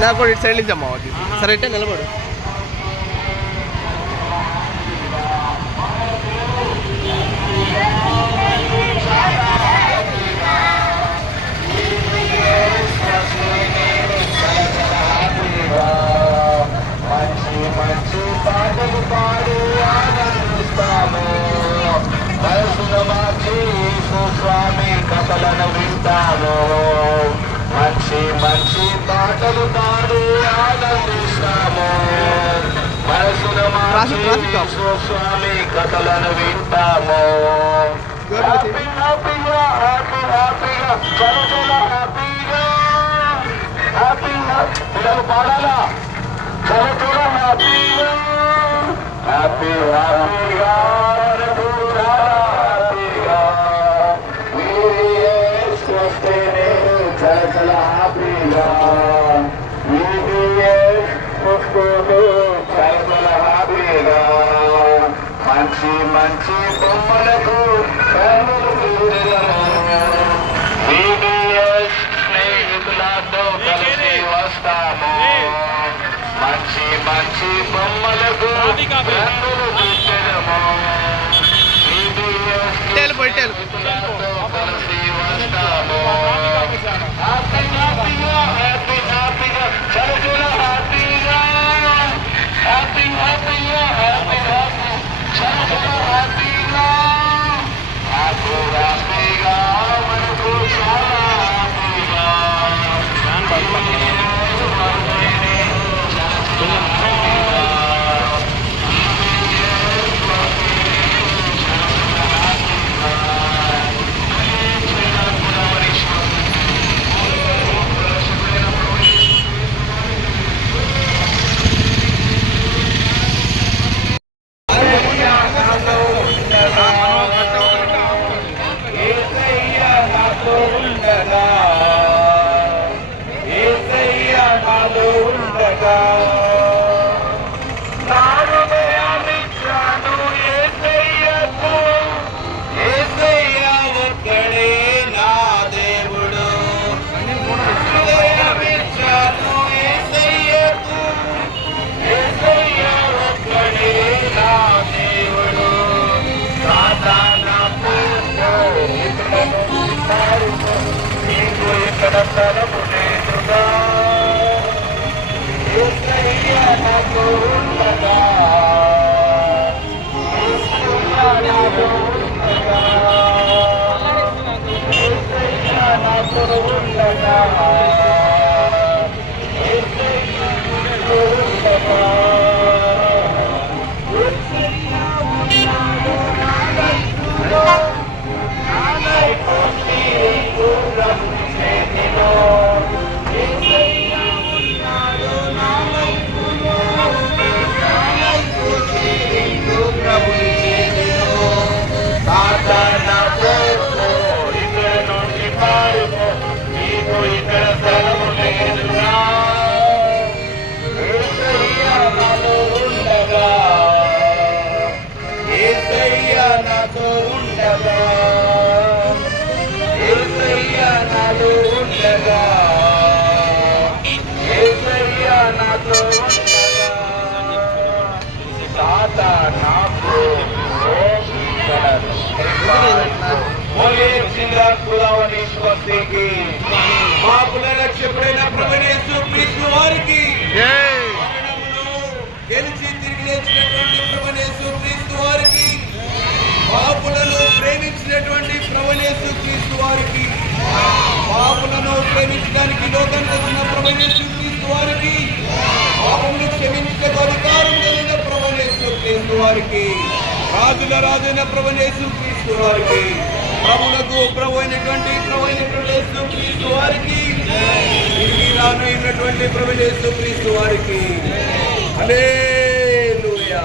నాకు కూడా ఇటు సైడ్ నుంచి అమ్మ సరే అయితే నిలబడు. మంచి పాటలు పాడి ఆనందిస్తాము. వయసును మార్చి స్వామి కథలను వింటాము. మంచి పాటలు పాడి ఆనందిస్తాము. వయసును మార్చి స్వామి కథలను వింటాము. హ్యాపీగా పిల్లలు పాడాలా? చదువుతున్న హ్యాపీగా హ్యాపీగా చల హ్యాపీగా హ్యాపీగా మంచి బొమ్మలకు స్నేహితులతో కలిసి వస్తాము. మంచి బొమ్మలకు రంగులు పెట్టడము. కలిసి వస్తాము. హ్యాపీగా చదువుతున్న హ్యాపీగా చదువుతున్న హ్యాపీగా మనకు చాలా మా పునరక్షకుడైన ప్రభువైన యేసుక్రీస్తు వారికి గెలిచి తిరిగి లేచినటువంటి ప్రభువైన యేసుక్రీస్తు వారికి, పాపులను ప్రేమించినటువంటి ప్రభువైన యేసుక్రీస్తు వారికి, పాపులను ప్రేమించడానికి లోకానికి వచ్చిన ప్రభువైన యేసుక్రీస్తు వారికి, పాపమును క్షమించే అధికారం కలిగిన ప్రభువైన యేసుక్రీస్తు వారికి, రాజుల రాజైన ప్రభువైన యేసుక్రీస్తు వారికి, ప్రభువులకు ప్రభు అయినటువంటి యేసుక్రీస్తు వారికి, తిరిగి రానున్నటువంటి ప్రభువైన యేసుక్రీస్తు వారికి హల్లెలూయా.